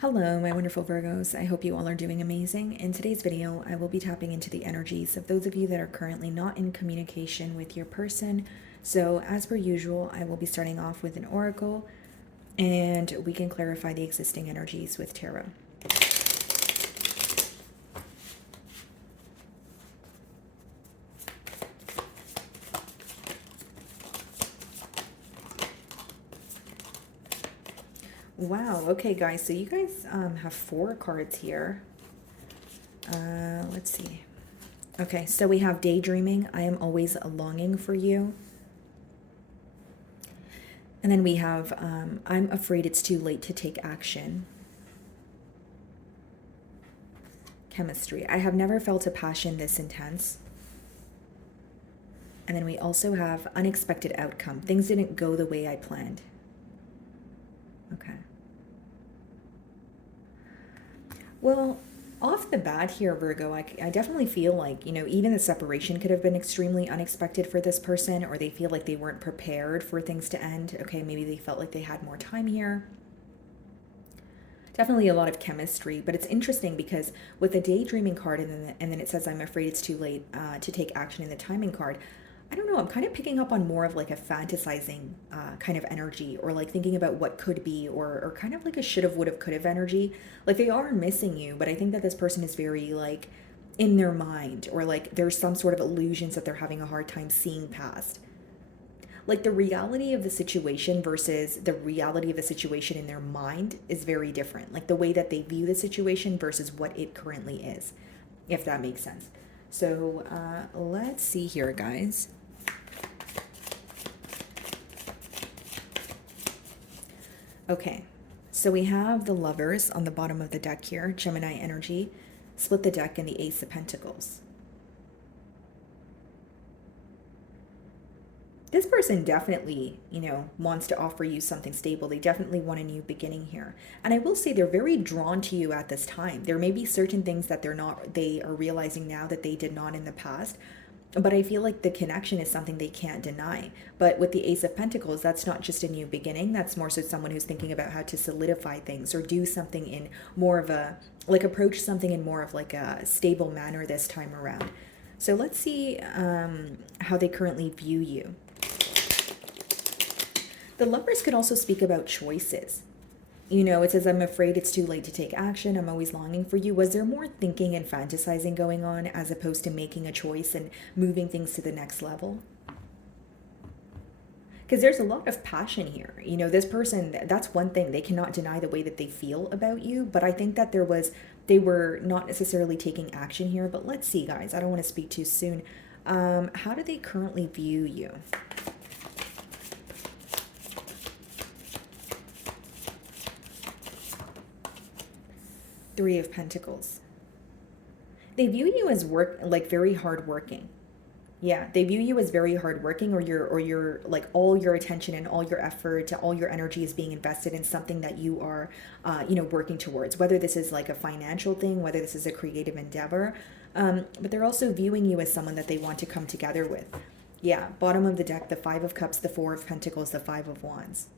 Hello, my wonderful Virgos. I hope you all are doing amazing. In today's video, I will be tapping into the energies of those of you that are currently not in communication with your person. So, as per usual, I will be starting off with an oracle and we can clarify the existing energies with tarot. Wow, okay, guys, so you guys have 4 cards here. Let's see. Okay, so we have daydreaming. I am always longing for you. And then we have I'm afraid it's too late to take action. Chemistry. I have never felt a passion this intense. And then we also have unexpected outcome. Things didn't go the way I planned. Okay. Well, off the bat here, Virgo, I definitely feel like, even the separation could have been extremely unexpected for this person, or they feel like they weren't prepared for things to end. Okay, maybe they felt like they had more time here. Definitely a lot of chemistry, but it's interesting because with the daydreaming card and then it says, I'm afraid it's too late to take action in the timing card. I don't know, I'm kind of picking up on more of like a fantasizing kind of energy, or like thinking about what could be, or kind of like a should have, would have, could have energy. Like they are missing you, but I think that this person is very like in their mind, or like there's some sort of illusions that they're having a hard time seeing past. Like the reality of the situation versus the reality of the situation in their mind is very different. Like the way that they view the situation versus what it currently is, if that makes sense. So let's see here, guys. Okay, so we have the Lovers on the bottom of the deck here, Gemini energy, split the deck, and the Ace of Pentacles. This person definitely, wants to offer you something stable. They definitely want a new beginning here. And I will say they're very drawn to you at this time. There may be certain things that they are realizing now that they did not in the past. But I feel like the connection is something they can't deny. But with the Ace of Pentacles, that's not just a new beginning. That's more so someone who's thinking about how to solidify things, or do something in more of a, like approach something in more of like a stable manner this time around. So let's see how they currently view you. The Lovers could also speak about choices. It says, I'm afraid it's too late to take action. I'm always longing for you. Was there more thinking and fantasizing going on as opposed to making a choice and moving things to the next level? Because there's a lot of passion here. This person, that's one thing. They cannot deny the way that they feel about you. But I think that they were not necessarily taking action here. But let's see, guys. I don't want to speak too soon. How do they currently view you? Three of Pentacles. They view you as very hardworking. Yeah, they view you as very hardworking, or you're like all your attention and all your effort, all your energy is being invested in something that you are, working towards. Whether this is like a financial thing, whether this is a creative endeavor, but they're also viewing you as someone that they want to come together with. Yeah, bottom of the deck, the Five of Cups, the Four of Pentacles, the Five of Wands.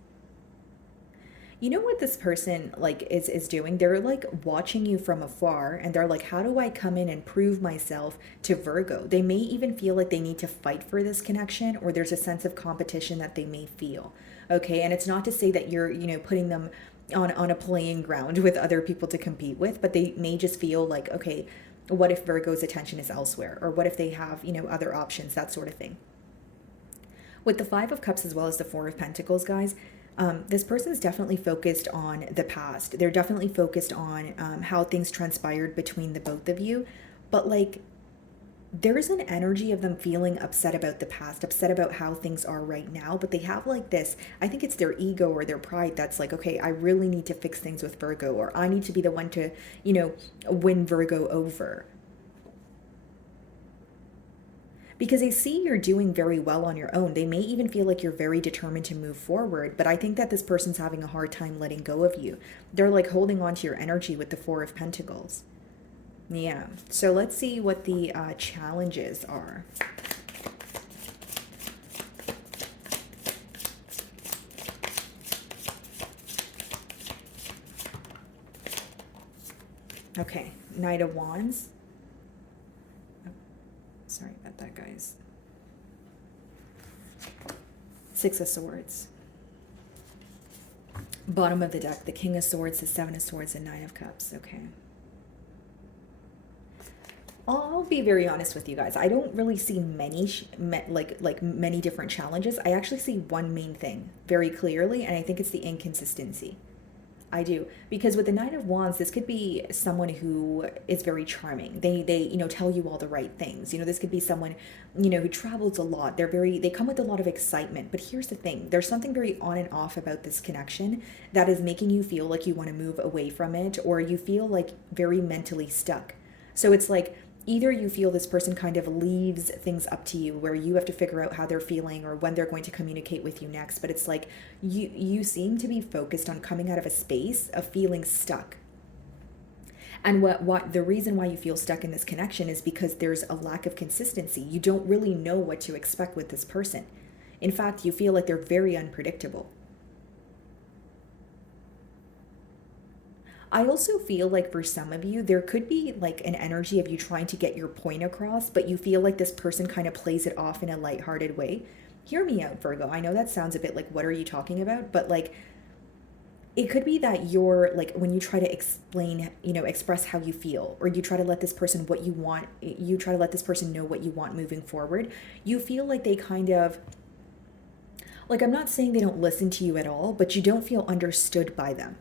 You know what this person is doing? They're like watching you from afar, and they're like, how do I come in and prove myself to Virgo? They may even feel like they need to fight for this connection, or there's a sense of competition that they may feel. Okay, and it's not to say that you're, putting them on a playing ground with other people to compete with, but they may just feel like, okay, what if Virgo's attention is elsewhere? Or what if they have, other options, that sort of thing. With the Five of Cups as well as the Four of Pentacles, guys, this person's definitely focused on the past. They're definitely focused on how things transpired between the both of you. But like, there's an energy of them feeling upset about the past, upset about how things are right now. But they have like this, I think it's their ego or their pride that's like, okay, I really need to fix things with Virgo, or I need to be the one to, win Virgo over. Because they see you're doing very well on your own. They may even feel like you're very determined to move forward, but I think that this person's having a hard time letting go of you. They're like holding on to your energy with the Four of Pentacles. Yeah, so let's see what the challenges are. Okay, Knight of Wands. Oh, sorry about that, guys. Six of Swords. Bottom of the deck, the King of Swords, the Seven of Swords, and Nine of Cups. Okay. I'll be very honest with you guys. I don't really see many different challenges. I actually see one main thing very clearly, and I think it's the inconsistency. I do, because with the Nine of Wands, this could be someone who is very charming. They tell you all the right things. This could be someone, who travels a lot. They come with a lot of excitement. But here's the thing: there's something very on and off about this connection that is making you feel like you want to move away from it, or you feel like very mentally stuck. So it's like either you feel this person kind of leaves things up to you where you have to figure out how they're feeling or when they're going to communicate with you next, but it's like you seem to be focused on coming out of a space of feeling stuck. And what the reason why you feel stuck in this connection is because there's a lack of consistency. You don't really know what to expect with this person. In fact, you feel like they're very unpredictable. I also feel like for some of you, there could be like an energy of you trying to get your point across, but you feel like this person kind of plays it off in a lighthearted way. Hear me out, Virgo. I know that sounds a bit like, what are you talking about? But like, it could be that you're like, when you try to explain, express how you feel, or you try to let this person what you want, you try to let this person know what you want moving forward, you feel like they kind of, like, I'm not saying they don't listen to you at all, but you don't feel understood by them.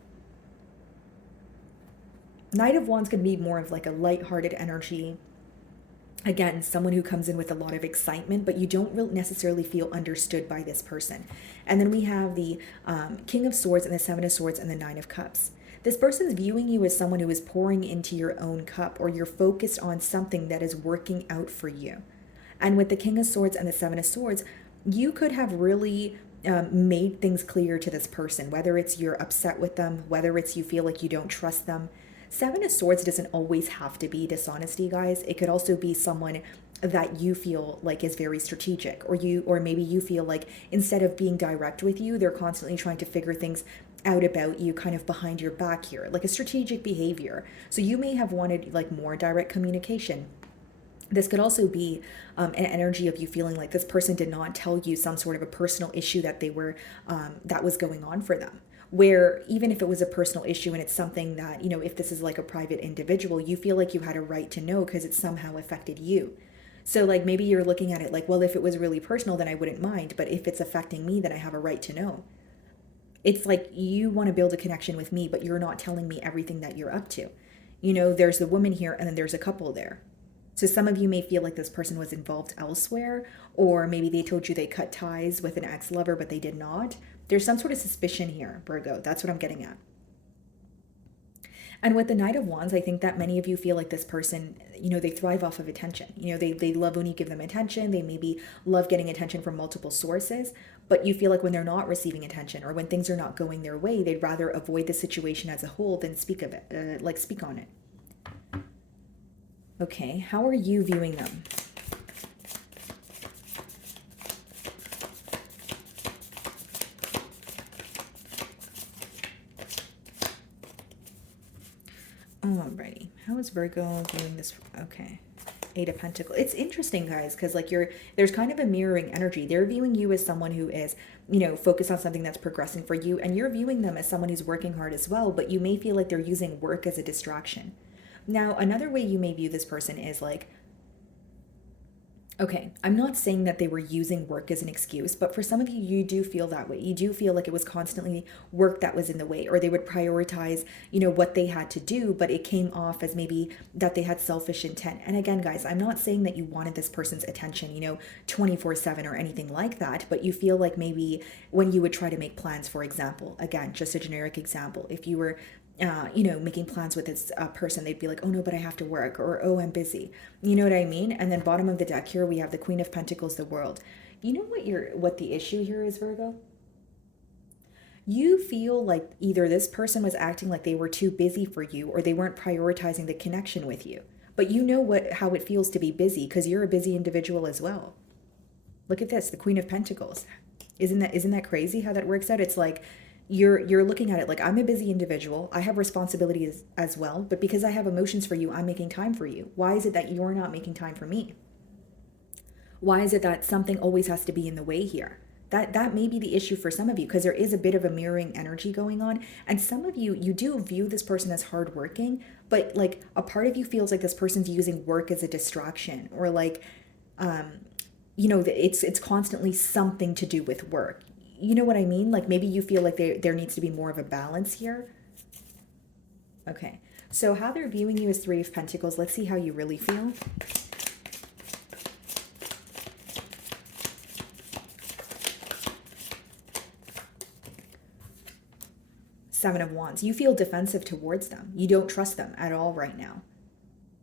Knight of Wands can be more of like a lighthearted energy. Again, someone who comes in with a lot of excitement, but you don't really necessarily feel understood by this person. And then we have the King of Swords and the Seven of Swords and the Nine of Cups. This person's viewing you as someone who is pouring into your own cup, or you're focused on something that is working out for you. And with the King of Swords and the Seven of Swords, you could have really made things clear to this person, whether it's you're upset with them, whether it's you feel like you don't trust them. Seven of Swords doesn't always have to be dishonesty, guys. It could also be someone that you feel like is very strategic, or maybe you feel like instead of being direct with you, they're constantly trying to figure things out about you kind of behind your back here, like a strategic behavior. So you may have wanted like more direct communication. This could also be an energy of you feeling like this person did not tell you some sort of a personal issue that was going on for them, where even if it was a personal issue and it's something that, if this is like a private individual, you feel like you had a right to know because it somehow affected you. So like maybe you're looking at it like, well, if it was really personal, then I wouldn't mind. But if it's affecting me, then I have a right to know. It's like you want to build a connection with me, but you're not telling me everything that you're up to. There's the woman here and then there's a couple there. So some of you may feel like this person was involved elsewhere, or maybe they told you they cut ties with an ex-lover, but they did not. There's some sort of suspicion here, Virgo. That's what I'm getting at. And with the Knight of Wands, I think that many of you feel like this person, they thrive off of attention. They love when you give them attention. They maybe love getting attention from multiple sources, but you feel like when they're not receiving attention or when things are not going their way, they'd rather avoid the situation as a whole than speak of it, speak on it. Okay, how are you viewing them? Alrighty, how is Virgo viewing this? Okay, Eight of Pentacles. It's interesting, guys, because like there's kind of a mirroring energy. They're viewing you as someone who is, focused on something that's progressing for you, and you're viewing them as someone who's working hard as well, but you may feel like they're using work as a distraction. Now, another way you may view this person is like, okay, I'm not saying that they were using work as an excuse, but for some of you, you do feel that way. You do feel like it was constantly work that was in the way, or they would prioritize, what they had to do, but it came off as maybe that they had selfish intent. And again, guys, I'm not saying that you wanted this person's attention, 24/7 or anything like that, but you feel like maybe when you would try to make plans, for example, again, just a generic example, if you were making plans with this person, they'd be like, oh no, but I have to work, or oh, I'm busy. You know what I mean? And then bottom of the deck here, we have the Queen of Pentacles, the World. You know what the issue here is, Virgo? You feel like either this person was acting like they were too busy for you, or they weren't prioritizing the connection with you. But you know how it feels to be busy because you're a busy individual as well. Look at this, the Queen of Pentacles. Isn't that crazy how that works out? It's like, You're looking at it like, I'm a busy individual. I have responsibilities as well, but because I have emotions for you, I'm making time for you. Why is it that you're not making time for me? Why is it that something always has to be in the way here? That may be the issue for some of you, because there is a bit of a mirroring energy going on, and some of you, you do view this person as hardworking, but like a part of you feels like this person's using work as a distraction, or like, um, it's constantly something to do with work. You know what I mean? Like maybe you feel like there needs to be more of a balance here. Okay, so how they're viewing you as Three of Pentacles. Let's see how you really feel. Seven of Wands. You feel defensive towards them. You don't trust them at all right now.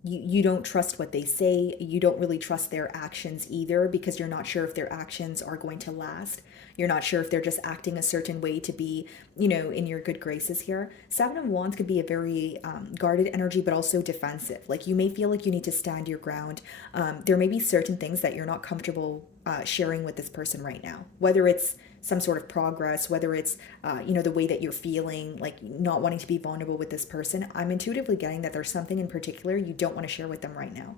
You don't trust what they say. You don't really trust their actions either, because you're not sure if their actions are going to last. You're not sure if they're just acting a certain way to be, in your good graces here. Seven of Wands could be a very guarded energy, but also defensive. Like you may feel like you need to stand your ground. There may be certain things that you're not comfortable sharing with this person right now, whether it's some sort of progress, whether it's, the way that you're feeling, like not wanting to be vulnerable with this person. I'm intuitively getting that there's something in particular you don't want to share with them right now.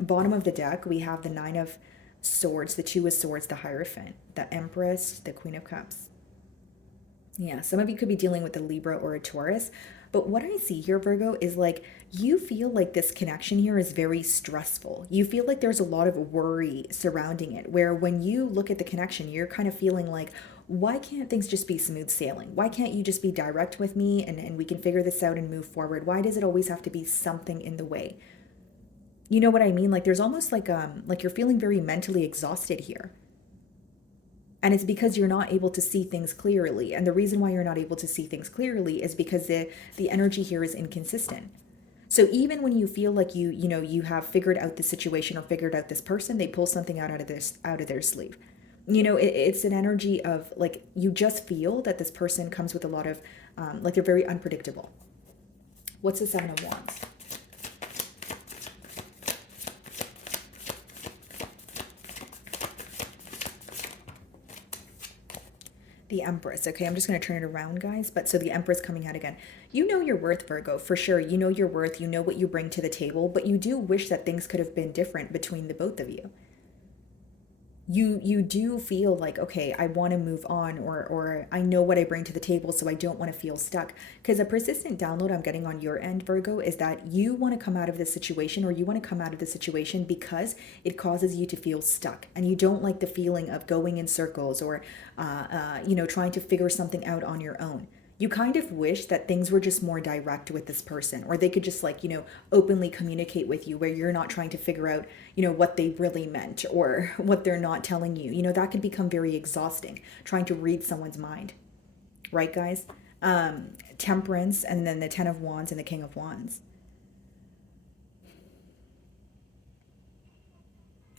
Bottom of the deck, we have the Nine of Swords, the Two of Swords, the Hierophant, the Empress, the Queen of Cups. Yeah, some of you could be dealing with a Libra or a Taurus. But what I see here, Virgo, is like you feel like this connection here is very stressful. You feel like there's a lot of worry surrounding it, where when you look at the connection, you're kind of feeling like, why can't things just be smooth sailing? Why can't you just be direct with me, and we can figure this out and move forward? Why does it always have to be something in the way? You know what I mean? Like there's almost like you're feeling very mentally exhausted here. And it's because you're not able to see things clearly. And the reason why you're not able to see things clearly is because the energy here is inconsistent. So even when you feel like you have figured out the situation or figured out this person, they pull something out of their sleeve. It's an energy of like you just feel that this person comes with a lot of like they're very unpredictable. What's the Seven of Wands? The Empress. Okay, I'm just going to turn it around, guys. But so the Empress coming out again. You know your worth, Virgo, for sure. You know your worth. You know what you bring to the table. But you do wish that things could have been different between the both of you. You do feel like, okay, I want to move on, or I know what I bring to the table, so I don't want to feel stuck. Because a persistent download I'm getting on your end, Virgo, is that you want to come out of this situation, or you want to come out of the situation because it causes you to feel stuck, and you don't like the feeling of going in circles, or trying to figure something out on your own. You kind of wish that things were just more direct with this person, or they could just openly communicate with you, where you're not trying to figure out, what they really meant or what they're not telling you. That could become very exhausting, trying to read someone's mind. Right, guys? Temperance, and then the Ten of Wands and the King of Wands.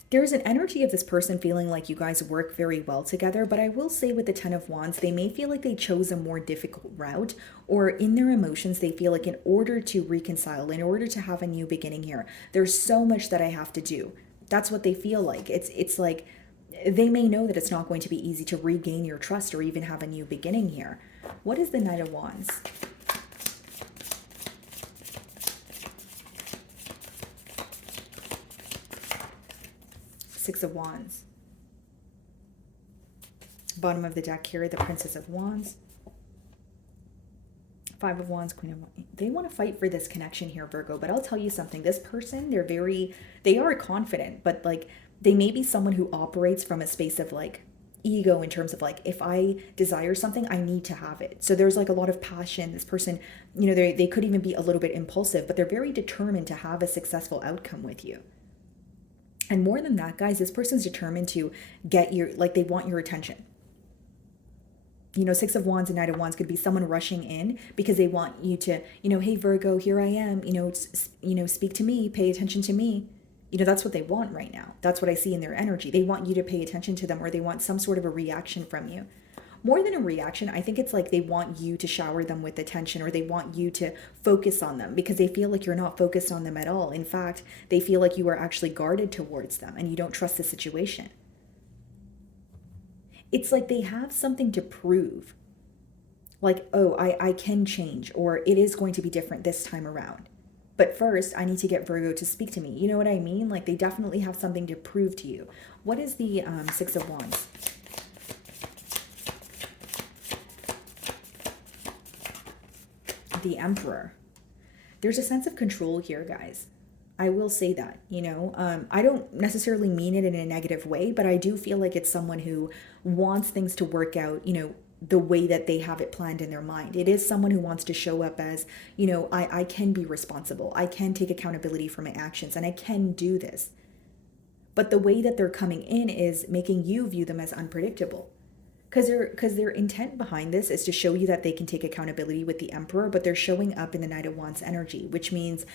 There's an energy of this person feeling like you guys work very well together, but I will say with the Ten of Wands, they may feel like they chose a more difficult route, or in their emotions, they feel like in order to reconcile, in order to have a new beginning here, there's so much that I have to do. That's what they feel like. It's like they may know that it's not going to be easy to regain your trust or even have a new beginning here. What is the Knight of Wands? Six of Wands. Bottom of the deck here, the Princess of Wands. Five of Wands, Queen of Wands. They want to fight for this connection here, Virgo. But I'll tell you something. This person, they are confident, but like they may be someone who operates from a space of like ego, in terms of like, if I desire something, I need to have it. So there's like a lot of passion. This person, they could even be a little bit impulsive, but they're very determined to have a successful outcome with you. And more than that, guys, this person's determined to get they want your attention. Six of Wands and Knight of Wands could be someone rushing in because they want you to, hey, Virgo, here I am, speak to me, pay attention to me. That's what they want right now. That's what I see in their energy. They want you to pay attention to them, or they want some sort of a reaction from you. More than a reaction, I think it's like they want you to shower them with attention, or they want you to focus on them because they feel like you're not focused on them at all. In fact, they feel like you are actually guarded towards them and you don't trust the situation. It's like they have something to prove. Like, oh, I can change, or it is going to be different this time around. But first, I need to get Virgo to speak to me. You know what I mean? Like, they definitely have something to prove to you. What is the Six of Wands? The Emperor. There's a sense of control here, guys. I will say that, I don't necessarily mean it in a negative way, but I do feel like it's someone who wants things to work out, the way that they have it planned in their mind. It is someone who wants to show up as, I can be responsible. I can take accountability for my actions and I can do this. But the way that they're coming in is making you view them as unpredictable. Because their intent behind this is to show you that they can take accountability with the Emperor, but they're showing up in the Knight of Wands energy, which means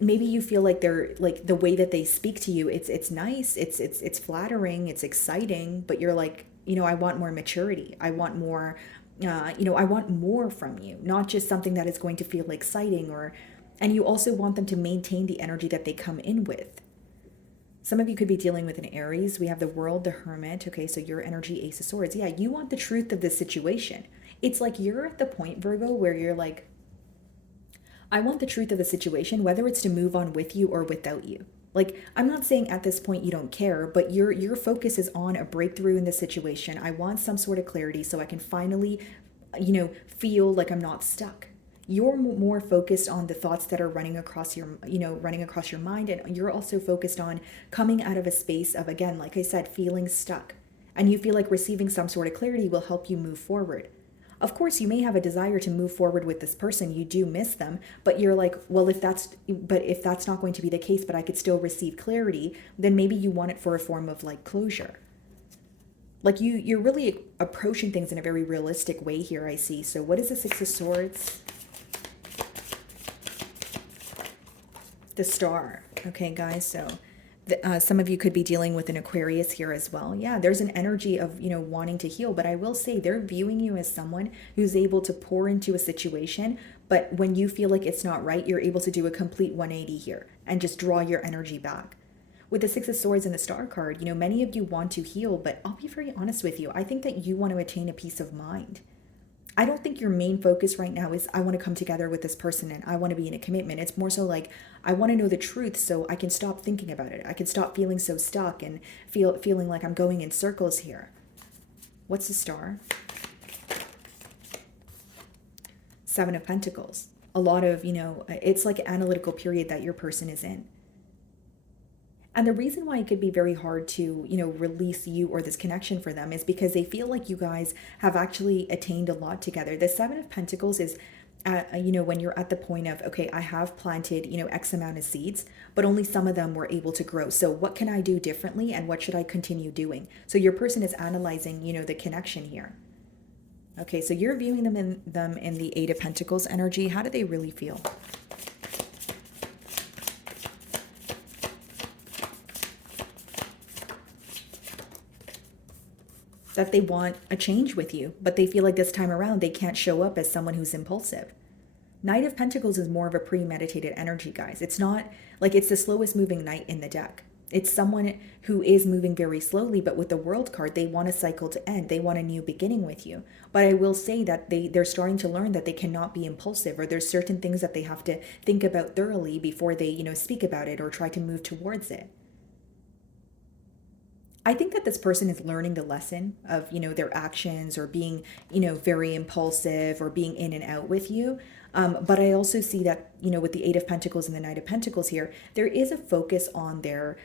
maybe you feel like they're like the way that they speak to you, it's nice, it's flattering, it's exciting, but you're like, I want more maturity, I want more, I want more from you, not just something that is going to feel exciting. Or and you also want them to maintain the energy that they come in with. Some of you could be dealing with an Aries. We have the World, the Hermit. Okay, so your energy, Ace of Swords. Yeah, you want the truth of this situation. It's like you're at the point, Virgo, where you're like, I want the truth of the situation, whether it's to move on with you or without you. Like, I'm not saying at this point you don't care, but your focus is on a breakthrough in the situation. I want some sort of clarity so I can finally, feel like I'm not stuck. You're more focused on the thoughts that are running across your mind, and you're also focused on coming out of a space of, again, like I said, feeling stuck. And you feel like receiving some sort of clarity will help you move forward. Of course, you may have a desire to move forward with this person. You do miss them, but you're like, well, if that's not going to be the case, but I could still receive clarity, then maybe you want it for a form of like closure. Like you're really approaching things in a very realistic way here, I see. So what is the Six of Swords? The Star. Okay, guys, so some of you could be dealing with an Aquarius here as well. Yeah, there's an energy of, wanting to heal, but I will say they're viewing you as someone who's able to pour into a situation, but when you feel like it's not right, you're able to do a complete 180 here and just draw your energy back. With the Six of Swords and the Star card, many of you want to heal, but I'll be very honest with you. I think that you want to attain a peace of mind. I don't think your main focus right now is I want to come together with this person and I want to be in a commitment. It's more so like I want to know the truth so I can stop thinking about it. I can stop feeling so stuck and feeling like I'm going in circles here. What's the Star? Seven of Pentacles. A lot of, it's like an analytical period that your person is in. And the reason why it could be very hard to, release you or this connection for them is because they feel like you guys have actually attained a lot together. The Seven of Pentacles is, when you're at the point of, okay, I have planted, X amount of seeds, but only some of them were able to grow. So what can I do differently and what should I continue doing? So your person is analyzing, the connection here. Okay, so you're viewing them in the Eight of Pentacles energy. How do they really feel? That they want a change with you, but they feel like this time around they can't show up as someone who's impulsive. Knight of Pentacles is more of a premeditated energy, guys. It's not like it's the slowest moving knight in the deck. It's someone who is moving very slowly, but with the World card, they want a cycle to end. They want a new beginning with you. But I will say that they're starting to learn that they cannot be impulsive, or there's certain things that they have to think about thoroughly before they, speak about it or try to move towards it. I think that this person is learning the lesson of, their actions or being, very impulsive or being in and out with you. But I also see that, with the Eight of Pentacles and the Knight of Pentacles here, there is a focus on their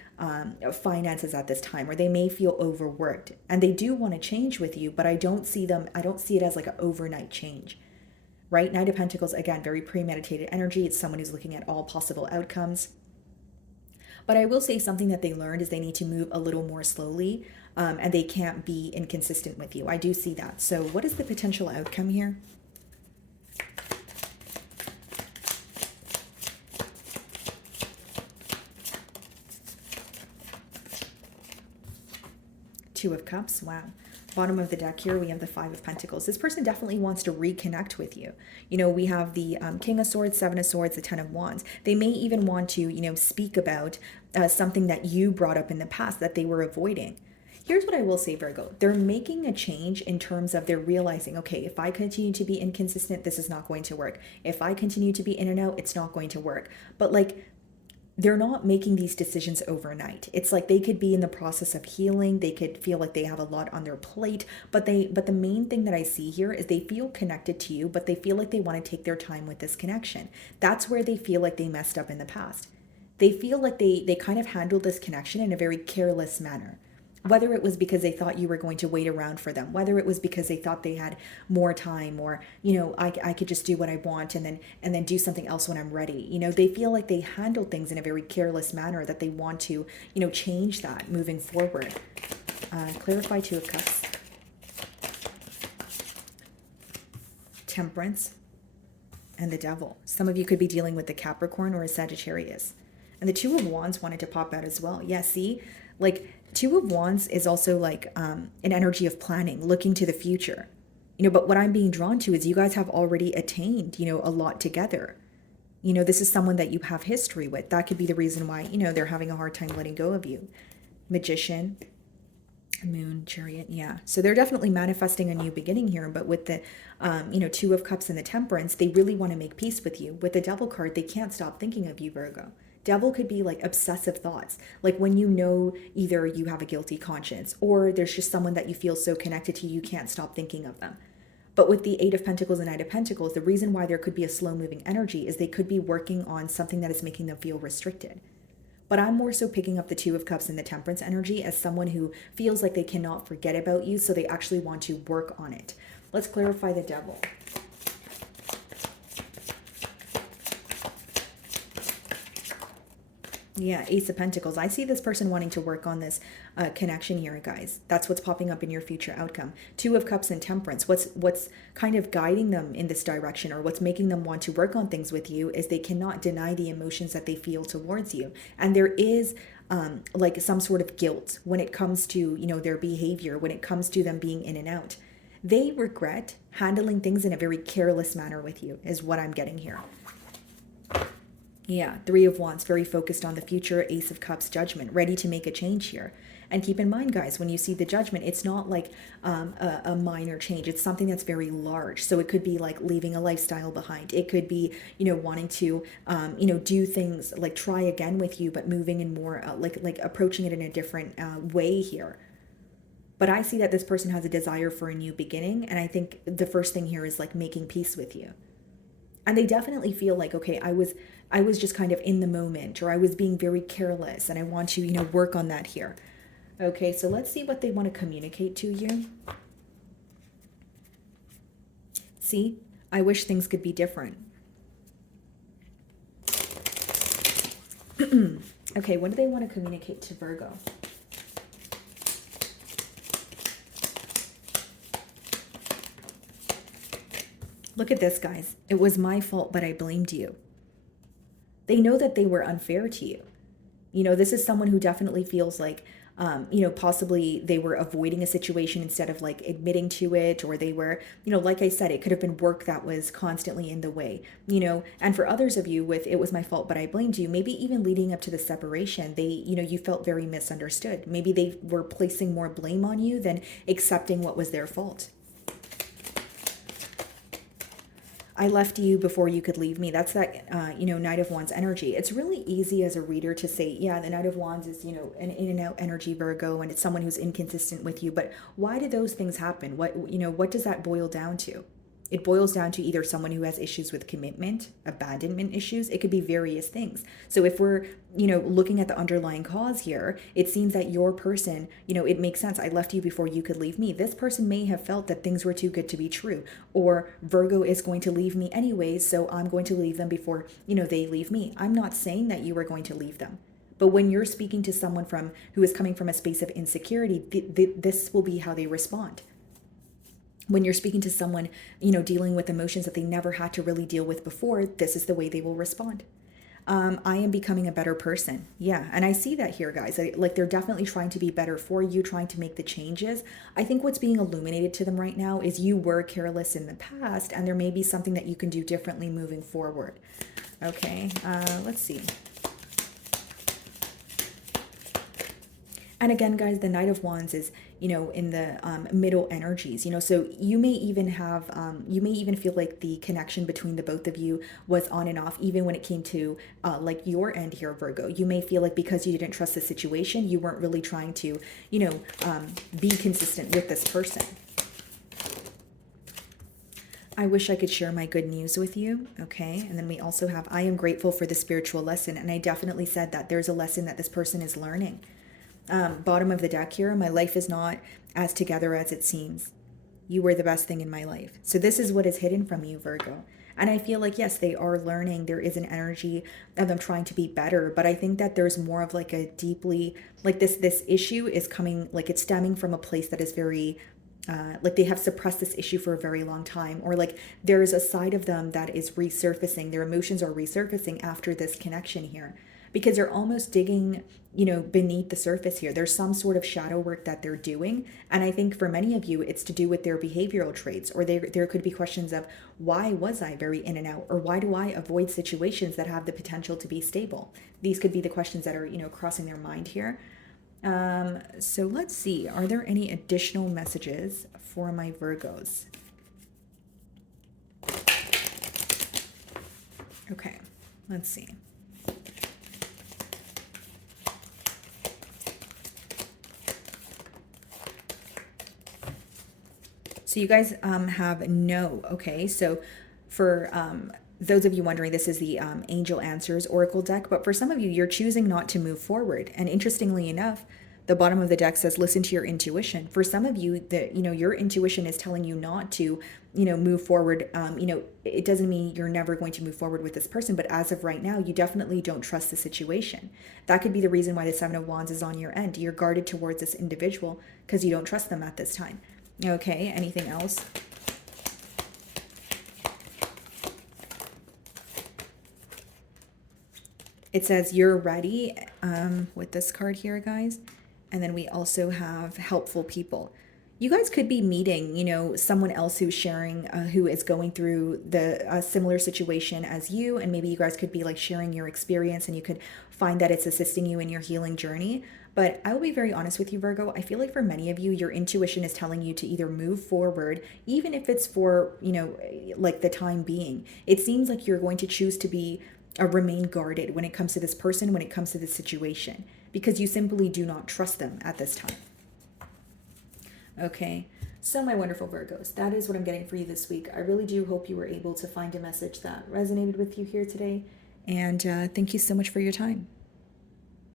finances at this time, or they may feel overworked and they do want to change with you, but I don't see it as like an overnight change, right? Knight of Pentacles, again, very premeditated energy. It's someone who's looking at all possible outcomes. But I will say something that they learned is they need to move a little more slowly, and they can't be inconsistent with you. I do see that. So what is the potential outcome here? Two of Cups. Wow. Bottom of the deck here, we have the Five of Pentacles. This person definitely wants to reconnect with you. We have the King of Swords, Seven of Swords, the Ten of Wands. They may even want to, speak about something that you brought up in the past that they were avoiding. Here's what I will say, Virgo. They're making a change in terms of they're realizing, okay, if I continue to be inconsistent, this is not going to work. If I continue to be in and out, it's not going to work. But like, they're not making these decisions overnight. It's like they could be in the process of healing. They could feel like they have a lot on their plate, but the main thing that I see here is they feel connected to you, but they feel like they want to take their time with this connection. That's where they feel like they messed up in the past. They feel like they kind of handled this connection in a very careless manner. Whether it was because they thought you were going to wait around for them, whether it was because they thought they had more time, or I could just do what I want and then do something else when I'm ready. They feel like they handle things in a very careless manner, that they want to change that moving forward. Clarify Two of Cups, Temperance, and the Devil. Some of you could be dealing with the Capricorn or a Sagittarius. And the Two of Wands wanted to pop out as well. Yeah, see, like Two of Wands is also like an energy of planning, looking to the future. But what I'm being drawn to is you guys have already attained, a lot together. This is someone that you have history with. That could be the reason why, they're having a hard time letting go of you. Magician, Moon, Chariot, yeah. So they're definitely manifesting a new beginning here. But with the, Two of Cups and the Temperance, they really want to make peace with you. With the Devil card, they can't stop thinking of you, Virgo. Devil could be like obsessive thoughts, like when either you have a guilty conscience or there's just someone that you feel so connected to, you can't stop thinking of them. But with the Eight of Pentacles and Knight of Pentacles, the reason why there could be a slow moving energy is they could be working on something that is making them feel restricted. But I'm more so picking up the Two of Cups and the Temperance energy as someone who feels like they cannot forget about you, so they actually want to work on it. Let's clarify the Devil. Yeah, Ace of Pentacles. I see this person wanting to work on this connection here, guys. That's what's popping up in your future outcome. Two of Cups and Temperance. What's kind of guiding them in this direction, or what's making them want to work on things with you, is they cannot deny the emotions that they feel towards you. And there is like some sort of guilt when it comes to, their behavior, when it comes to them being in and out. They regret handling things in a very careless manner with you, is what I'm getting here. Yeah, Three of Wands, very focused on the future. Ace of Cups, Judgment, ready to make a change here. And keep in mind, guys, when you see the Judgment, it's not like a minor change. It's something that's very large. So it could be like leaving a lifestyle behind. It could be, wanting to, do things like try again with you, but moving in more like approaching it in a different way here. But I see that this person has a desire for a new beginning. And I think the first thing here is like making peace with you. And they definitely feel like, okay, I was just kind of in the moment, or I was being very careless, and I want to, work on that here. Okay, so let's see what they want to communicate to you. See, I wish things could be different. Okay, what do they want to communicate to Virgo? Look at this, guys. It was my fault, but I blamed you. They know that they were unfair to you. This is someone who definitely feels like, possibly they were avoiding a situation instead of like admitting to it, or they were, like I said, it could have been work that was constantly in the way, and for others of you with it was my fault, but I blamed you, maybe even leading up to the separation, they, you felt very misunderstood. Maybe they were placing more blame on you than accepting what was their fault. I left you before you could leave me. That's that, Knight of Wands energy. It's really easy as a reader to say, yeah, the Knight of Wands is, an in and out energy, Virgo, and it's someone who's inconsistent with you. But why do those things happen? What does that boil down to? It boils down to either someone who has issues with commitment, abandonment issues. It could be various things. So if we're, looking at the underlying cause here, it seems that your person, it makes sense. I left you before you could leave me. This person may have felt that things were too good to be true, or Virgo is going to leave me anyways, so I'm going to leave them before, they leave me. I'm not saying that you are going to leave them. But when you're speaking to someone who is coming from a space of insecurity, this will be how they respond. When you're speaking to someone, dealing with emotions that they never had to really deal with before, this is the way they will respond. I am becoming a better person. Yeah, and I see that here, guys. Like they're definitely trying to be better for you, trying to make the changes. I think what's being illuminated to them right now is you were careless in the past, and there may be something that you can do differently moving forward. Okay, let's see. And again, guys, the Knight of Wands is, in the middle energies, so you may even have, you may even feel like the connection between the both of you was on and off, even when it came to like your end here, Virgo. You may feel like because you didn't trust the situation, you weren't really trying to, be consistent with this person. I wish I could share my good news with you. Okay. And then we also have, I am grateful for the spiritual lesson. And I definitely said that there's a lesson that this person is learning. Bottom of the deck here, my life is not as together as it seems. You were the best thing in my life. So this is what is hidden from you, Virgo. And I feel like, yes, they are learning. There is an energy of them trying to be better. But I think that there's more of like a deeply, like this issue is coming, like it's stemming from a place that is very, like they have suppressed this issue for a very long time, or like there's a side of them that is resurfacing. Their emotions are resurfacing after this connection here, because they're almost digging, beneath the surface here. There's some sort of shadow work that they're doing. And I think for many of you, it's to do with their behavioral traits, or there could be questions of, why was I very in and out? Or why do I avoid situations that have the potential to be stable? These could be the questions that are, crossing their mind here. So let's see, are there any additional messages for my Virgos? Okay, let's see. So you guys have no. Okay, so for those of you wondering, this is the Angel Answers Oracle deck, but for some of you, you're choosing not to move forward. And interestingly enough, the bottom of the deck says, listen to your intuition. For some of you, your intuition is telling you not to, move forward. It doesn't mean you're never going to move forward with this person, but as of right now, you definitely don't trust the situation. That could be the reason why the Seven of Wands is on your end. You're guarded towards this individual because you don't trust them at this time. Okay, anything else? It says you're ready with this card here, guys. And then we also have helpful people. You guys could be meeting, someone else who's sharing, who is going through the similar situation as you. And maybe you guys could be like sharing your experience, and you could find that it's assisting you in your healing journey. But I will be very honest with you, Virgo. I feel like for many of you, your intuition is telling you to either move forward, even if it's for, like the time being. It seems like you're going to choose to be remain guarded when it comes to this person, when it comes to this situation, because you simply do not trust them at this time. Okay, so my wonderful Virgos, that is what I'm getting for you this week. I really do hope you were able to find a message that resonated with you here today. And thank you so much for your time.